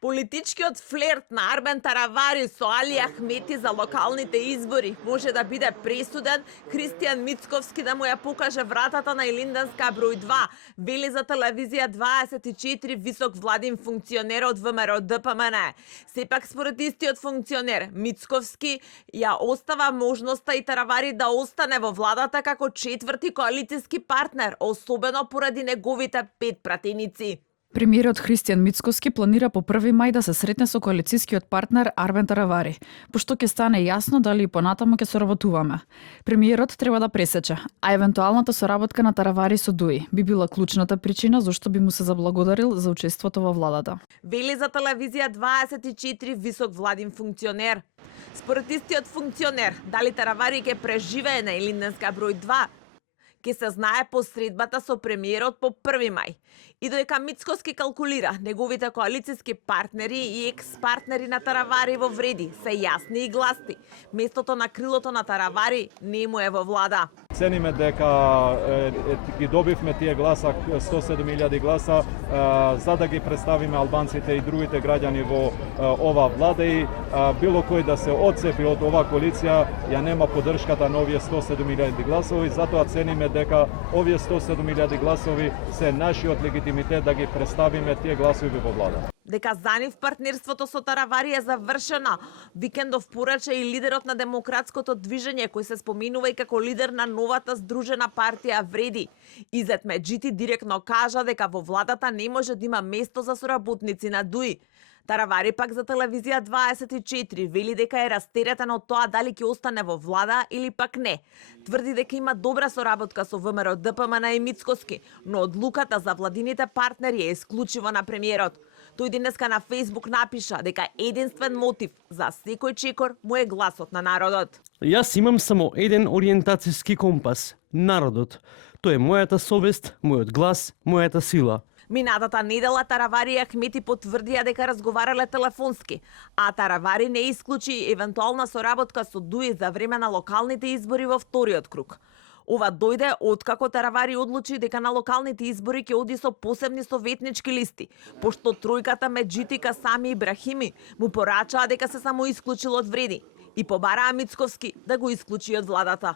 Политичкиот флерт на Армен Таравари со Али Ахмети за локалните избори може да биде пресуден. Христијан Мицковски да му ја покаже вратата на Илинденска број 2, вели за телевизија 24 висок владин функционер од ВМРО ДПМН. Сепак според истиот функционер Мицковски ја остава можноста и Таравари да остане во владата како четврти коалициски партнер, особено поради неговите 5 пратеници. Премиерот Христијан Мицковски планира по 1 мај да се сретне со коалицискиот партнер Армен Таравари, пошто ќе стане јасно дали и понатаму ќе соработуваме. Премиерот треба да пресече, а евентуалната соработка на Таравари со ДУИ би била клучната причина зашто би му се заблагодарил за учеството во владата. Вели за телевизија 24 висок владин функционер. Според истиот функционер, дали Таравари ќе преживее на Илинденска број 2, ќе се знае по средбата со премиерот по 1 мај. И додека Мицковски калкулира, неговите коалициски партнери и екс-партнери на Таравари во вреди се јасни и гласни. Местото на крилото на Таравари не му е во влада. Цениме дека ги добивме тие гласа, 107.000 гласа, за да ги представиме албанците и другите граѓани во оваа влада и било кој да се отцепи од оваа коалиција ја нема поддршката на овие 107.000 гласови, затоа цениме дека овие 107.000 гласови се нашиот легитимитет да ги представиме тие гласови во влада. Дека за нив партнерството со Таравари е завршено, викендов порача и лидерот на демократското движење, кој се споменува и како лидер на новата здружена партија Вреди. Изет Меджити директно кажа дека во владата не може да има место за соработници на ДУИ. Таравари пак за телевизија 24 вели дека е растеретен од тоа дали ќе остане во влада или пак не. Тврди дека има добра соработка со ВМРО ДПМН и Мицковски, но одлуката за владините партнери е исклучиво на премиерот. Тој денеска на Фејсбук напиша дека единствен мотив за секој чекор му е гласот на народот. Јас имам само еден ориентацијски компас – народот. Тој е мојата совест, мојот глас, мојата сила. Минатата недела Таравари и Ахмети потврдија дека разговарале телефонски, а Таравари не исклучи евентуална соработка со ДУИ за време на локалните избори во вториот круг. Ова дојде откако Таравари одлучи дека на локалните избори ќе оди со посебни советнички листи, пошто тројката Меджити, Касами и Брахими му порачаа дека се самоисклучил од Вреди и побараа Мицковски да го исклучи од владата.